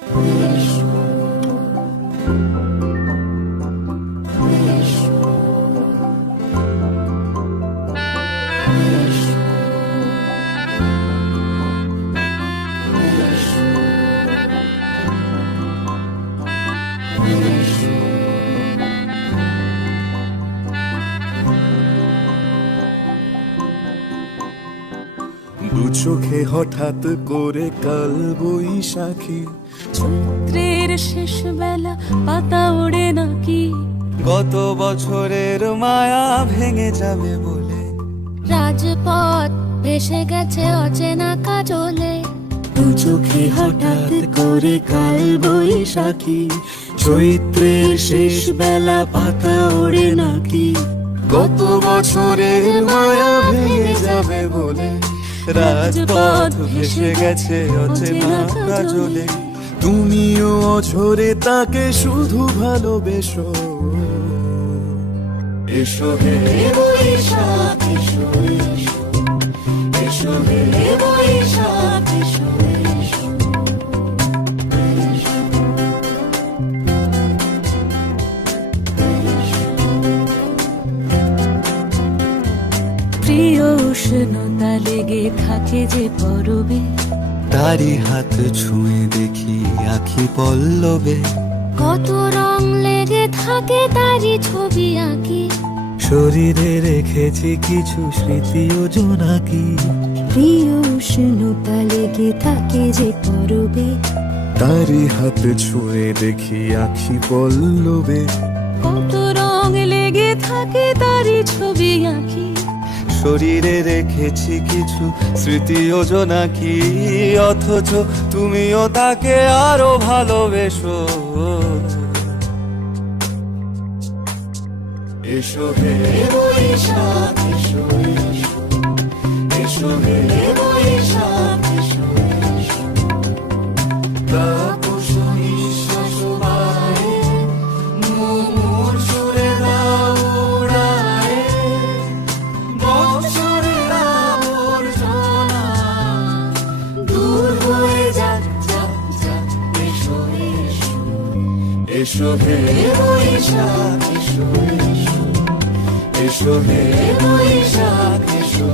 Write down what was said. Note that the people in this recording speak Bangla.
দু চোখে হঠাৎ করে কাল বৈশাখী, চৈত্রের শেষ বেলা পাতা ওড়ে নাকি, গত বছরের মায়া ভেঙে যাবে বলে রাজপথ ভেসে গেছে অচেনা কাজলে। দু চোখে হঠাৎ করে কাল বৈশাখী, চৈত্রের শেষ বেলা পাতা ওড়ে নাকি, গত বছরের মায়া ভেঙে যাবে বলে রাজপথ ভেসে গেছে অচেনা কাজলে। তুমিও অঝরে তাকে শুধু ভালোবেসো, এসো হে বৈশাখ এসো এসো, এসো হে বৈশাখ এসো এসো। প্রিয় উষ্ণতা লেগে থাকে যে পরবে, তারি হাত ছুঁয়ে দেখি আখি পল্লবে, কত রং লেগে থাকে তারই ছবি আঁকি, শরীরে রেখেছি কিছু স্মৃতি ও জোনাকি। প্রিয় উষ্ণতা লেগে থাকে যে পরবে, তারি হাত ছুঁয়ে দেখি আখি পল্লবে, কত রং লেগে থাকে তারই ছবি আঁকি, শরীরে রেখেছি কিছু স্মৃতি ও জোনাকি। অথচ তুমিও তাকে আরো ভালোবেসো, এসো হে বৈশাখ এসো এসো, এসো হে বৈশাখ এসো এসো। তাপস নিঃশ্বাস বায়ে, মুমুর সুরে দাও উড়ায়ে, বৎসরের আবর্জনা দূর হয়ে যাক যাক যাক। এসো এসো, এসো হে বৈশাখ এসো এসো, এসো হে বৈশাখ এসো।